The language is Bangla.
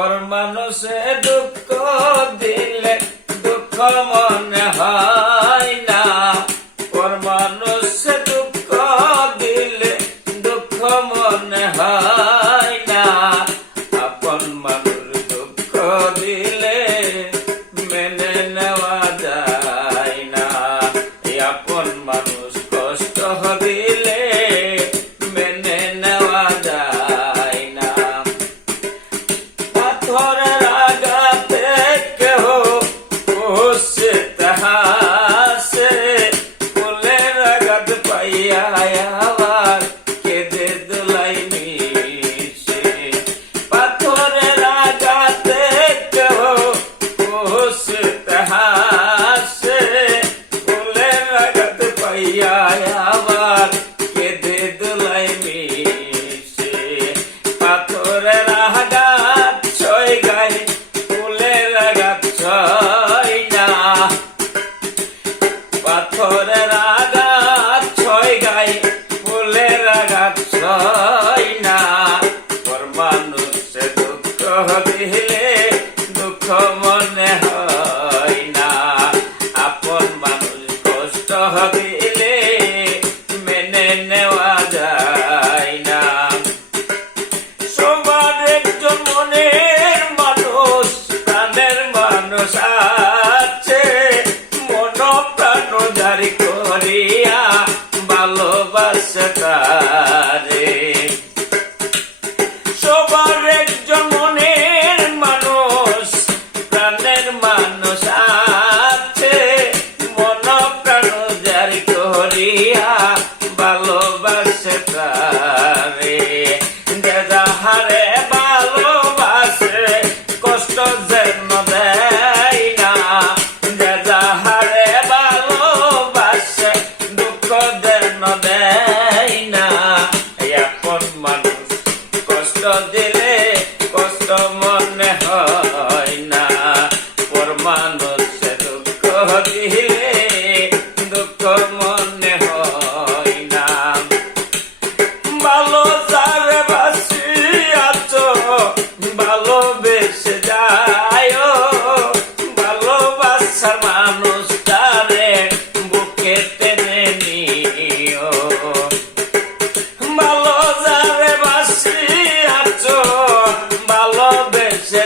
পর মানুষে দুঃখ দিলে দুঃখ মনে হয় না, পর মানুষে দুঃখ দিলে দুঃখ মনে হয় না, আপন মানুষ দুঃখ দিলে মেনে নেওয়া যায় না, আপন মানুষ কষ্ট দিলে মেনে নেওয়া যায় না। পাথরের আঘাতে কেহ হাসে, ফুলের আঘাত পাইয়া আবার কেঁদে দোলাই মিশে, পাথরের আঘাতে কেহ হাসে, ফুলের আঘাত পাইয়া আবার কেঁদে দোলাই মিশে, পাথরের আঘাত ছয় গায়ে ফুলের আঘাত ছয় না, পাথরের আঘাত ছয় গায়ে ফুলের আঘাত ছয় না, পর মানুষে দুঃখ দিলে দুঃখ মনে হয় না, আপন মানুষ কষ্ট দিলে মেনে নেওয়া যায় না। সবার একজন মনের মানুষ, প্রাণের মানুষ আছে, মন প্রাণ জারি করিয়া ভালোবাসে তারে, সবার একজন মনের মানুষ, প্রাণের মানুষ আছে, মন প্রাণ জারি করিয়া ভালোবাসে তারে, যে যাহারে ভালোবাসে কষ্ট যেন দেয় না, যে যাহারে ভালোবাসে দুঃখ যেন দেয় না, আপন মানুষ কষ্ট দিলে কষ্ট মনে হয় না, পর মানুষে দুঃখ দিলে দুঃখ মনে হয় না। ভালো যারে বাসি আছো ভালোবেসে যায়, ভালোবাসার মানুষ তারে বুকে টেনে নিও, ভালো যারে বাসি আছো ভালোবেসে